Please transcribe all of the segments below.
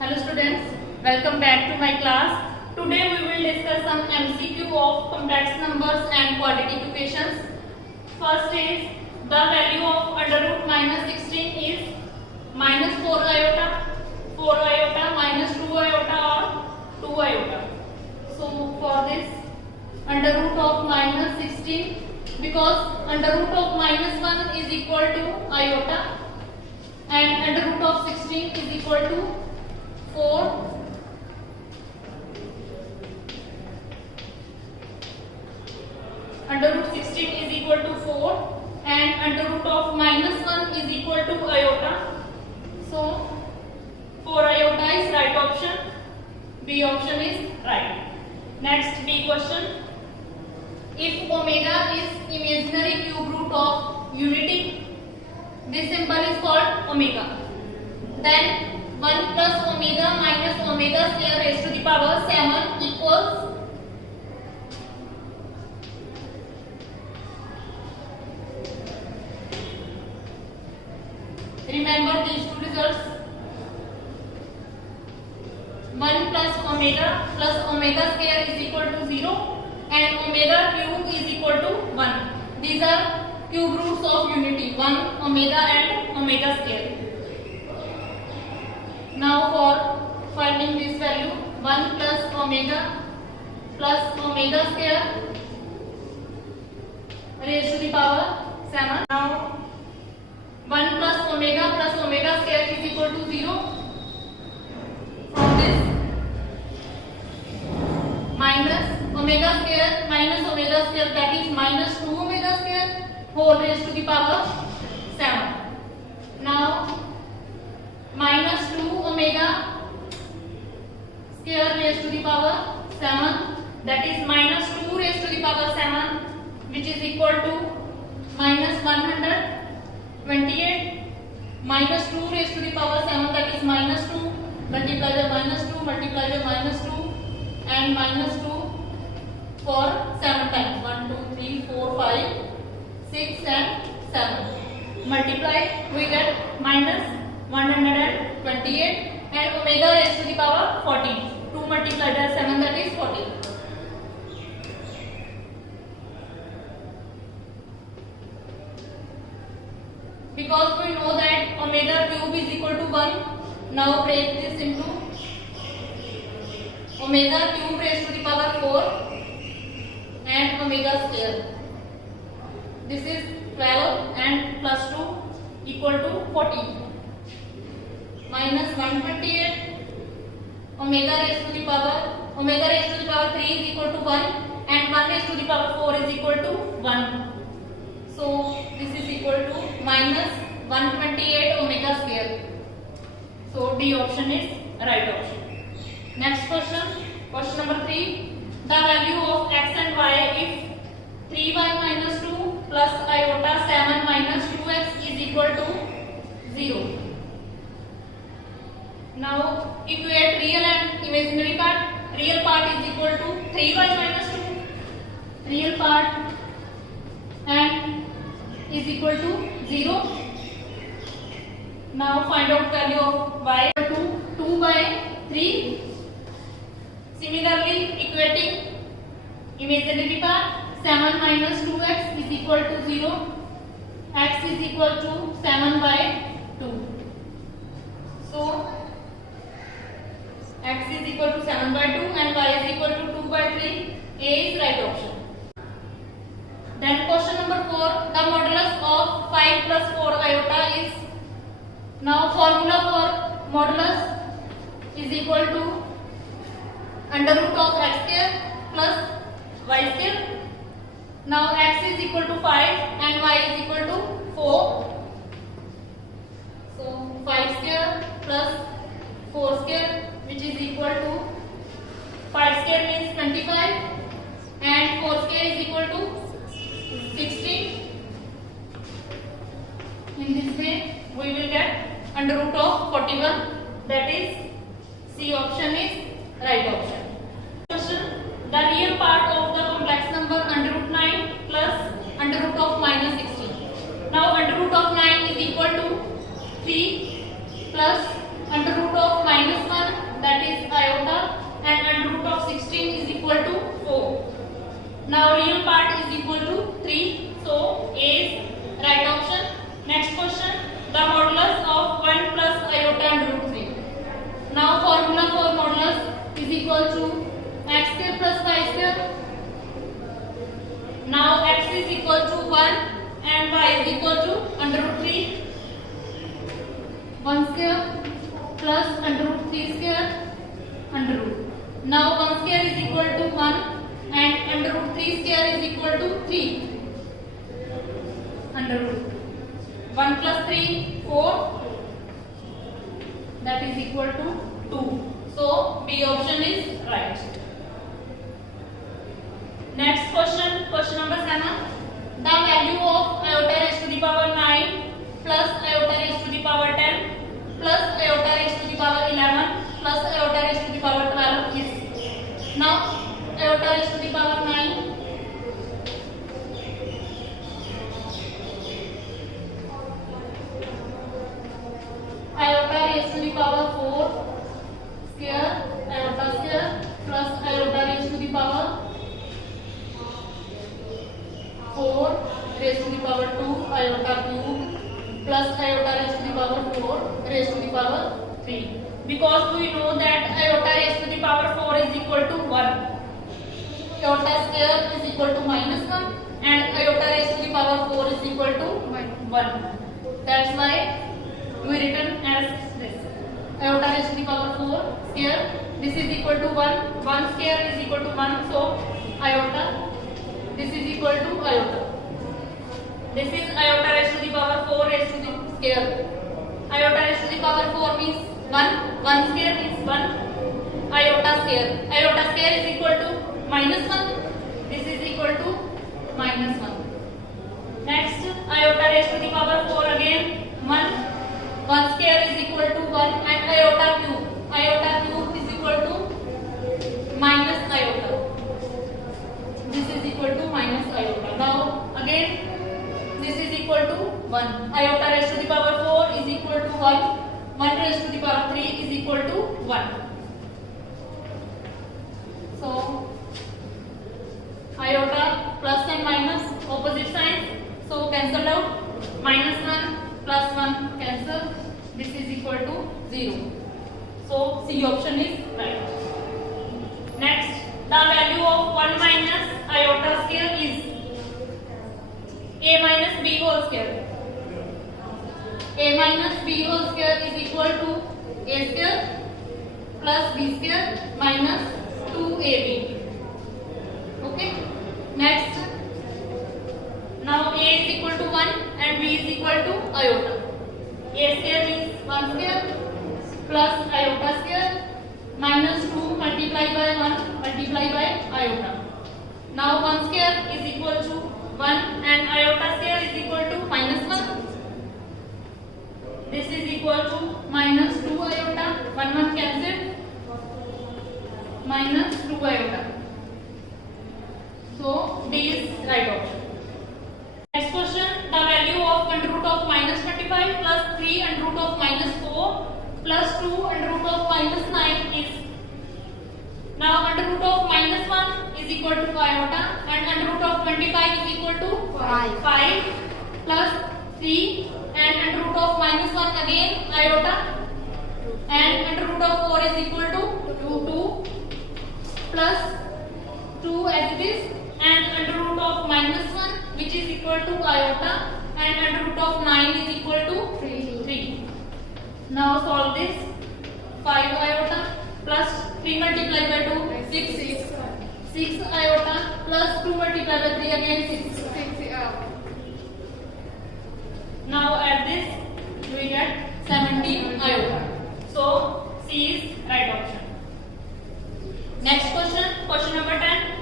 Hello students, welcome back to my class. Today we will discuss some MCQ of complex numbers and quadratic equations. First is the value of under root minus 16 is minus 4 iota, 4 iota, minus 2 iota or 2 iota. So for this under root of minus 16, because under root of minus 1 is equal to iota and under root of 16 is equal to 4. Under root 16 is equal to 4 and under root of minus 1 is equal to iota. So 4 iota is right option. B option is right. Next B question. If omega is imaginary cube root of unity, this symbol is called omega. Then 1 plus omega minus omega square raised to the power 7 equals remember these two results. 1 plus omega square is equal to 0 and omega cube is equal to 1. These are cube roots of unity, 1 omega and omega square. Now for finding this value, 1 plus omega square raised to the power 7. Now 1 plus omega square is equal to 0. From this minus omega square that is minus 2 omega square whole raised to the power 7. Now minus 2 omega square raised to the power 7, that is minus 2 raised to the power 7, which is equal to minus 128. Minus 2 raised to the power 7, that is minus 2, multiply by minus 2, multiply by minus 2 and minus 2 for 7 times, 1, 2, 3, 4, 5, 6 and 7. Multiply, we get minus 128 and omega raised to the power 14. 2 multiplied by 7, that is 14. Because we know that omega cube is equal to 1, now break this into omega cube raised to the power 4 and omega square. This is 12 and plus 2 equal to 14. Minus 128 omega raised to the power 3 is equal to 1 and 1 raised to the power 4 is equal to 1. So this is equal to minus 128 omega square. So D option is right option. Next question, question number 3. The value of x and y if 3y minus 2 plus iota 7 minus 2x is equal to 0. Now equate real and imaginary part. Real part is equal to 3y minus 2. Real part and is equal to 0. Now find out value of y equal to 2 by 3. Similarly, equating imaginary part, 7 minus 2x is equal to 0. X is equal to 7 by 2. So x is equal to 7 by 2 and y is equal to 2 by 3. A is right option. Then question number 4. The modulus of 5 plus 4 iota is, now formula for modulus is equal to under root of x square plus y square. Now x is equal to 5 and y is equal to 4. So 5 square plus 4 square, which is equal to 5 square means 25 and 4 square is equal to 60. In this way we will get under root of 41, that is C option is right option. Question. The real part of the complex number under root 9 plus under root of minus 16. Now under root of 9 is equal to 3 plus under root of minus 1 x square plus y square. Now x is equal to 1 and y is equal to under root 3. 1 square plus under root 3 square under root. Now 1 square is equal to 1 and under root 3 square is equal to 3 under root. 1 plus 3 4, that is equal to 2. So B option is right. Next question, question number 7. The value of iota raised to the power 9 plus iota raised to the power 10 plus iota raised to the power 11 plus iota raised to the power 12 is. Now iota raised to the power 9, iota raised to the power 4 square iota square plus iota raised to the power 4 raised to the power 2 iota cube plus iota raised to the power 4 raised to the power 3. Because we know that iota raised to the power 4 is equal to 1. Iota square is equal to minus 1 and iota raised to the power 4 is equal to 1. That's why we written as this. Iota raised to the power 4 square. This is equal to 1. 1 square is equal to 1. So iota. This is equal to iota. This is iota raised to the power 4 raised to the square. Iota raised to the power 4 means 1. 1 square is 1. Iota square. Iota square is equal to minus 1. This is equal to minus 1. Next, iota raised to the power 4 again 1. 1 square is equal to 1 and iota cube. Iota cube is equal to minus iota. This is equal to minus iota. Now again this is equal to 1. Iota raised to the power 4 is equal to 1. 1 raised to the power 3 is equal to 1. So iota plus and minus opposite signs. So cancelled out. Minus 1 plus 1 cancel. This is equal to 0. So C option is right. Next, the value of 1 minus iota square is a minus b whole square. A minus b whole square is equal to a square plus b square minus 2ab. Okay. Next, now a is equal to 1 and b is equal to iota. A square means 1 square plus iota square minus 2 multiplied by 1 multiplied by iota. Now 1 square is equal to 1 and iota square is equal to minus 1. This is equal to minus 2 iota. 1 cancelled. Minus 2 iota. So D is right option. Next question, the value of under root of minus 25 plus 3 under root of minus 4 plus 2 under root of minus 9 is. Now under root of minus 1 is equal to iota and under root of 25 is equal to 5 plus 3 and under root of minus 1 again iota and under root of 4 is equal to 2 plus 2 as it is and under root of minus 1 which is equal to iota and under root of 9 is equal to 3. Now solve this. 5 iota plus 3 multiplied by 2 6. 6 iota plus 2 multiplied by 3 again 6. Now add this we get 17 iota. So C is right option. Next question, question number 10.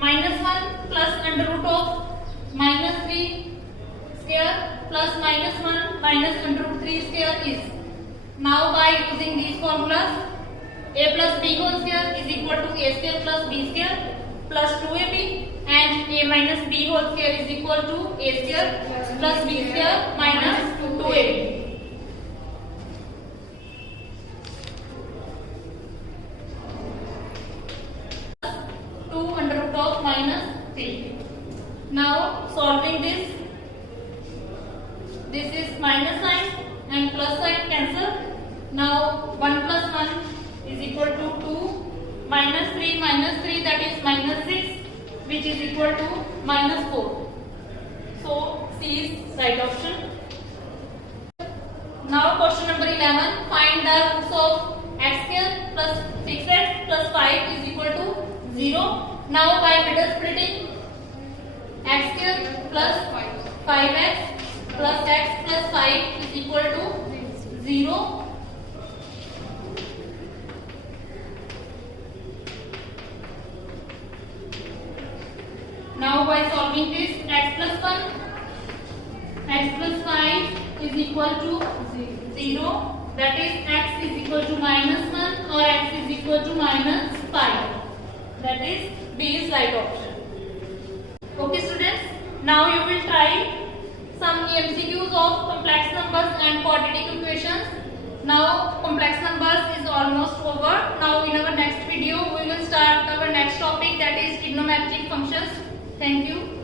Minus 1 plus under root of minus 3 square plus minus 1 minus under root 3 square is. Now by using these formulas, a plus b whole square is equal to a square plus b square plus 2ab and a minus b whole square is equal to a square plus b square minus 2ab. Now solving this, this is minus sign plus sign cancel. Now 1 plus 1 is equal to 2 minus 3 that is minus 6 which is equal to minus 4. So C is right option. Now question number 11, find the roots of x square plus 6x plus 5 is equal to 0. Now by middle splitting, x square plus 5x plus x plus 5 is equal to 0. Now by solving this, x plus 1, x plus 5 is equal to 0. That is x is equal to minus 1 or x is equal to minus 5. That is B is right option. Okay students, now you will try some MCQs of complex numbers and quadratic equations. Now complex numbers is almost over. Now in our next video we will start our next topic, that is trigonometric functions. Thank you.